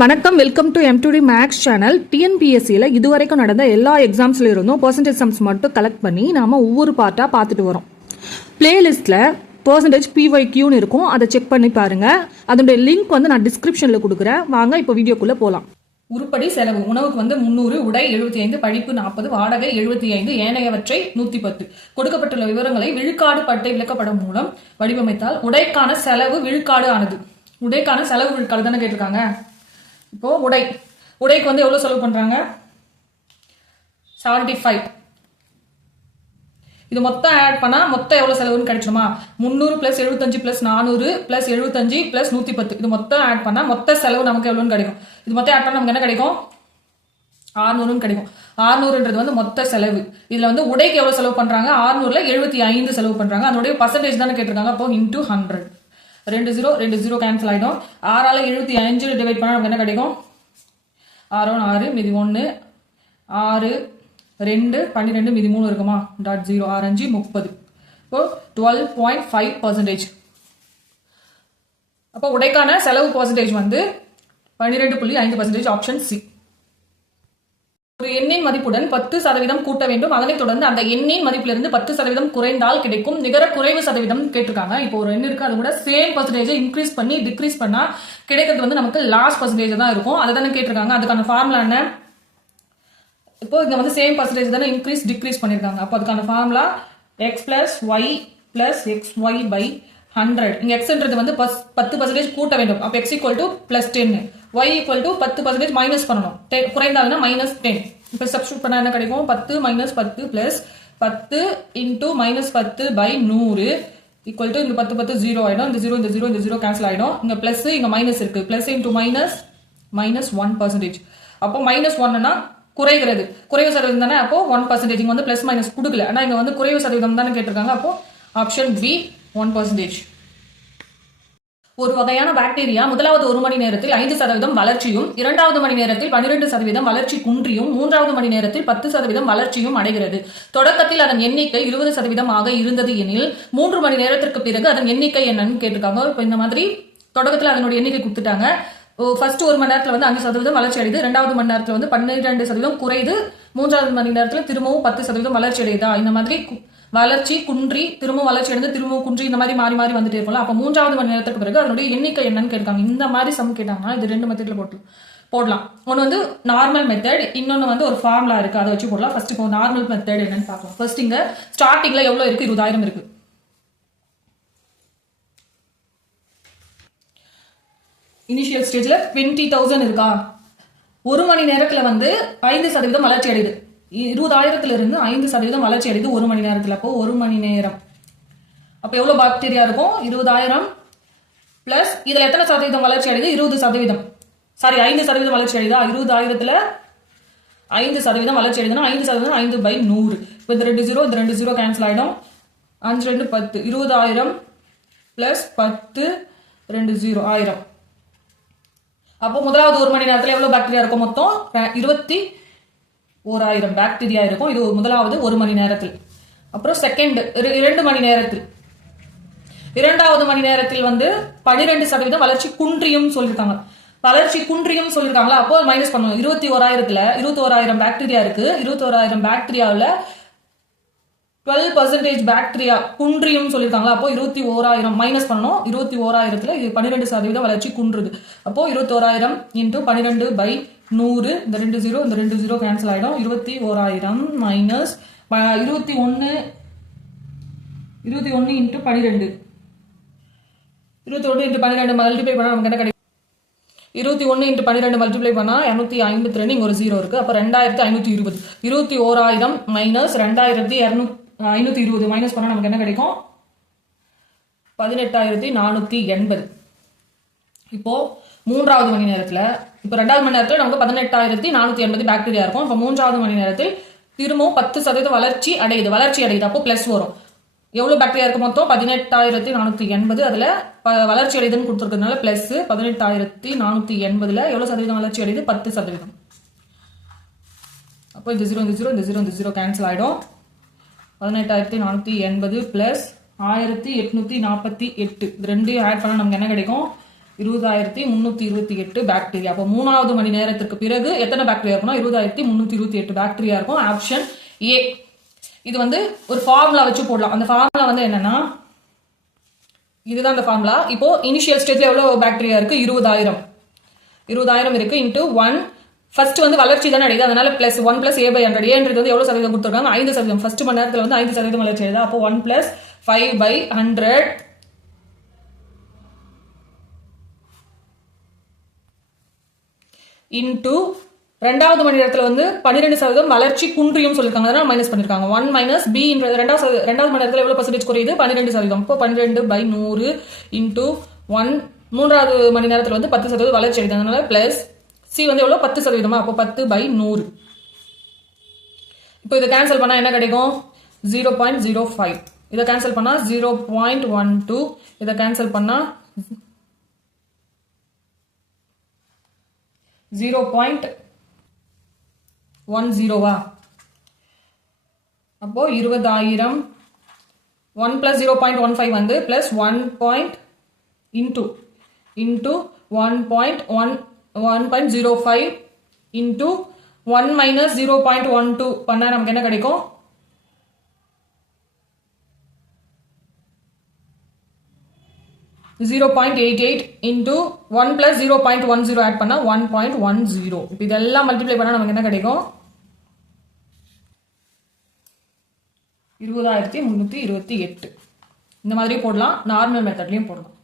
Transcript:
வணக்கம், welcome to M2D max channel. டிஎன்பிஎஸ்சியில் இதுவரைக்கும் நடந்த எல்லா எக்ஸாம்ஸ்ல இருந்தும் பர்சன்டேஜ் சம்ஸ் மட்டும் கலெக்ட் பண்ணி நாம ஒவ்வொரு பார்ட்டாக பார்த்துட்டு வரோம். பிளேலிஸ்ட்டில் பர்சன்டேஜ் PYQன்னு இருக்கும், அதை செக் பண்ணி பாருங்க. அதனுடைய லிங்க் நான் டிஸ்கிரிப்ஷனில் கொடுக்குறேன். வாங்க இப்போ வீடியோக்குள்ளே போகலாம். உருப்படி செலவு உணவுக்கு 300, உடை 75, படிப்பு 40, வாடகை 75, ஏனையவற்றை 110. கொடுக்கப்பட்டுள்ள விவரங்களை விழுக்காடு பட்டை விளக்கப்படம் மூலம் வடிவமைத்தால் உடைக்கான செலவு விழுக்காடு ஆனது. உடைக்கான செலவு விழுக்காடு தானே கேட்டிருக்காங்க. இப்போ உடைக்கு எவ்வளவு செலவு பண்றாங்க? 75. இது மொத்தம் ஆட் பண்ணா மொத்தம் எவ்வளவு செலவுன்னு கிடைச்சுமா? 300 + 75 + 400 + 75 + 110. இது மொத்தம் ஆட் பண்ணா மொத்த செலவு நமக்கு எவ்வளவுன்னு கிடைக்கும். இது மொத்தம் ஆட் பண்ணா நமக்கு என்ன கிடைக்கும்? 600 கிடைக்கும். 600ன்றது மொத்த செலவு. இதுல உடைக்கு எவ்வளவு செலவு பண்றாங்க? 600ல 75 செலவு பண்றாங்க. அதனுடைய பர்சன்டேஜ் தானே கேட்டிருக்காங்க. அப்போ × 100. 2 0 கேன்சல் ஆயிடும். 6ஆல 75 டிவைட் பண்ணா நமக்கு என்ன கிடைக்கும்? 6 6 மீதி 1 6 2 12 மீதி 3 இருக்குமா? .0 6 5 30. இப்போ 12.5%. அப்போ உடைக்கான செலவு பர்சன்டேஜ் 12.5%. Option C. ஒரு எண்ணின் மதிப்புடன் 10% கூட்ட வேண்டும். அதனைத் தொடர்ந்து அந்த எண்ணின் மதிப்பிலிருந்து 10% குறைந்தால் கிடைக்கும் நிகர குறைவு சதவீதம் கேட்டிருக்காங்க. இப்போ ஒரு எண் இருக்கு, அது கூட சேம் பர்சன்டேஜ் இன்க்ரீஸ் பண்ணி டிக்ரீஸ் பண்ணா கிடைக்கிறது நமக்கு லாஸ்ட் பர்சன்டேஜ் தான் இருக்கும். அதை தானே கேட்டிருக்காங்க. அதுக்கான ஃபார்முலா என்ன? இப்போ இங்க சேம் பர்சன்டேஜ் தானே இன்க்ரீஸ் டிக்ரீஸ் பண்ணிருக்காங்க. அப்போ அதுக்கான ஃபார்முலா x + y + xy / 100. இங்க xன்றது 10% கூட்ட வேண்டும். அப்ப x = +10, y = 10% மைனஸ் பண்ணணும். குறைந்தால்னா -10. இப்ப சப்ஸ்டிட்யூட் பண்ணா என்ன கிடைக்கும்? 10 - 10 + 10 × -10/100 = இந்த 10 10 0 ஆயிடும். இந்த 0 இந்த 0 இந்த 0 கேன்சல் ஆயிடும். இங்க பிளஸ் இங்க மைனஸ் இருக்கு. பிளஸ் × -1%. அப்போ -1ன்னா குறைகிறது. குறைவு சதவீதம் தானே. அப்போ 1%. இங்க பிளஸ் மைனஸ் கொடுக்கல. ஆனா இங்க குறைவு சதவீதம் தானே கேட்டிருக்காங்க. அப்போ ஆப்ஷன் பி 1%. ஒரு வகையான பாக்டீரியா முதலாவது 1 மணி நேரத்தில் 5% வளர்ச்சியும், 2வது மணி நேரத்தில் 12% வளர்ச்சி குன்றியும், 3வது மணி நேரத்தில் 10% வளர்ச்சியும் அடைகிறது. தொடக்கத்தில் அதன் எண்ணிக்கை 20% ஆக இருந்தது எனில் 3 மணி நேரத்திற்கு பிறகு அதன் எண்ணிக்கை என்னன்னு கேட்டிருக்காங்க. இப்போ இந்த மாதிரி தொடக்கத்தில் அதனுடைய எண்ணிக்கை கொடுத்துட்டாங்க. ஃபர்ஸ்ட் 1 மணி நேரத்தில் 5% வளர்ச்சி அடையுது, 2வது மணி நேரத்தில் 12% குறையுது, 3வது மணி நேரத்தில் திரும்பவும் 10% வளர்ச்சி அடையுதா? இந்த மாதிரி வளர்ச்சி குன்றி திரும்பவும் வளர்ச்சி அடைந்து திரும்பவும் குன்றி இந்த மாதிரி மாறி மாறி வந்துட்டே இருக்கலாம். அப்ப 3வது மணி நேரத்துக்கு பிறகு அதனுடைய எண்ணிக்கை என்னன்னு கேட்காங்க. இந்த மாதிரி சம் கேட்டாங்கன்னா இது 2 மெத்தட்ல போடலாம். ஒன்னு நார்மல் மெத்தட், இன்னொன்னு ஒரு ஃபார்முலா இருக்கு, அதை வச்சு போடலாம். ஃபர்ஸ்ட் இப்போ நார்மல் மெத்தட் என்னன்னு பார்க்கலாம். ஃபர்ஸ்ட் இங்க ஸ்டார்டிங்ல எவ்வளவு இருக்கு? 20,000 இருக்கு. இனிஷியல் ஸ்டேஜ்ல 20,000 இருக்கா? 1 மணி நேரத்துல 5% வளர்ச்சி அடையுது. 20,000 இருந்து 5% வளர்ச்சி அடையுது 1 மணி நேரத்துல. அப்போ 1 மணி நேரம் அப்ப எவ்வளவு பாக்டீரியா இருக்கும்? 20,000 பிளஸ் இதுல எத்தனை சதவீதம் வளர்ச்சி அடையுது? 20%. சாரி, 5% வளர்ச்சி அடையுதா? 20,000த்துல 5% வளர்ச்சி அடையுதுன்னா 5% 5/100. இப்போ இந்த 2 0 இந்த 2 0 கேன்சல் ஆயிடும். 5 2 10. 20,000 பிளஸ் 10 2 0 1000. அப்போ முதலாவது 1 மணி நேரத்துல எவ்வளவு பாக்டீரியா இருக்கும்? மொத்தம் 21,000 பாக்டீரியா இருக்கும். இது முதலாவது 1 மணி நேரத்தில். அப்புறம் செகண்ட் 2 மணி நேரத்தில், 2வது மணி நேரத்தில் 12% வளர்ச்சி குன்றியும் சொல்லிருக்காங்க. வளர்ச்சி குன்றியும் சொல்லிருக்காங்களா? அப்போ மைனஸ் பண்ணணும். 21,000த்துல 21,000 பாக்டீரியா இருக்கு. 21,000 பாக்டீரியாவில் 12% பாக்டீரியா குன்றியும் சொல்லிருக்காங்களா? அப்போ 21,000 மைனஸ் பண்ணணும். 21,000த்துல 12% வளர்ச்சி குன்றுது. அப்போ 21,000 × 12/100. இந்த 2 0 இந்த 2 0 கேன்சல் ஆயிடும். 21,000 மைனஸ் 21 × 12. 21 × 12 மல்டிப்ளை பண்ணா நமக்கு என்ன கிடைக்கும்? 21 × 12 மல்டிப்ளை பண்ணா 252. இங்க ஒரு 0 இருக்கு. அப்ப 2520. 21,000 மைனஸ் 2,520 மைனஸ் பண்ணா நமக்கு என்ன கிடைக்கும்? 18,480. இப்போ 3வது மணி நேரத்துல, இப்போ 2வது மணி நேரத்துல நமக்கு 18,480 பாக்டீரியா இருக்கும். இப்போ 3வது மணி நேரத்தில் திரும்பவும் 10% வளர்ச்சி அடையுது. அப்போ பிளஸ் வரும். எவ்வளவு பாக்டீரியா இருக்கு? மொத்தம் 18,480. அதுல வளர்ச்சி அடையுதுன்னு கொடுத்துருக்கிறதுனால பிளஸ் 18,480ல எவ்வளவு சதவீதம் வளர்ச்சி அடையுது? 10%. அப்போ இந்த 0 இந்த 0 இந்த 0 இந்த 0 கேன்சல் ஆயிடும். 18,480 பிளஸ் 1848. இது ரெண்டையும் ஆட் பண்ணா நமக்கு என்ன கிடைக்கும்? 20,328 பாக்டீரியா. அப்போ 3வது மணி நேரத்திற்கு பிறகு எத்தனை பாக்டீரியா இருக்கும்னா 20,328 பாக்டீரியா இருக்கும். Option A. இது வந்து ஒரு ஃபார்முலா வச்சு போடலாம். அந்த ஃபார்முலா வந்து என்னன்னா, இதுதான் அந்த ஃபார்முலா. இப்போ இனிஷியல் ஸ்டேஜ்ல எவ்வளவு பாக்டீரியா இருக்கு? 20,000 இருக்கு இன்டூ 1. ஃபர்ஸ்ட் வந்து வளர்ச்சி தானே அடையுது, அதனால பிளஸ் 1 பிளஸ் A/100. ஏன்றது வந்து எவ்வளவு சதவீதம் கொடுத்துருக்காங்க? 5%. ஃபர்ஸ்ட் மணி நேரத்தில் வந்து 5% வளர்ச்சி அடையுது. அப்போ 1 பிளஸ் 5/100 இன்டூ 2வது மணி நேரத்தில் வந்து 12% வளர்ச்சி குன்றியும் சொல்லியிருக்காங்க, அதனால மைனஸ் பண்ணிருக்காங்க. 1 மைனஸ் B. 2வது மணி நேரத்தில் எவ்வளவு பர்சன்டேஜ் குறையுது? 12%. இப்போ 12/100 இன்டூ 1. 3வது மணி நேரத்தில் வந்து 10% வளர்ச்சி அடையுது, அதனால பிளஸ் சி வந்து எவ்வளவு? 10%. அப்போ 10/100. இப்போ இதை கேன்சல் பண்ணா என்ன கிடைக்கும்? 0.05. இதை கேன்சல் பண்ணா 0.12. இதை கேன்சல் பண்ணா 0.10. அப்போ 20,000 1 பிளஸ் 0.15 வந்து பிளஸ் 1. இன்டூ 1.05 இன்டூ 1 மைனஸ் 0.12 பண்ணா நமக்கு என்ன கிடைக்கும்? 0.88 இன்டூ 1 பிளஸ் 0.10 ஆட் பண்ணா 1.10. இப்போ இதெல்லாம் மல்டிப்ளை பண்ணா நமக்கு என்ன கிடைக்கும்? 20,328. இந்த மாதிரி போடலாம், நார்மல் மெத்தட்லயும் போடலாம்.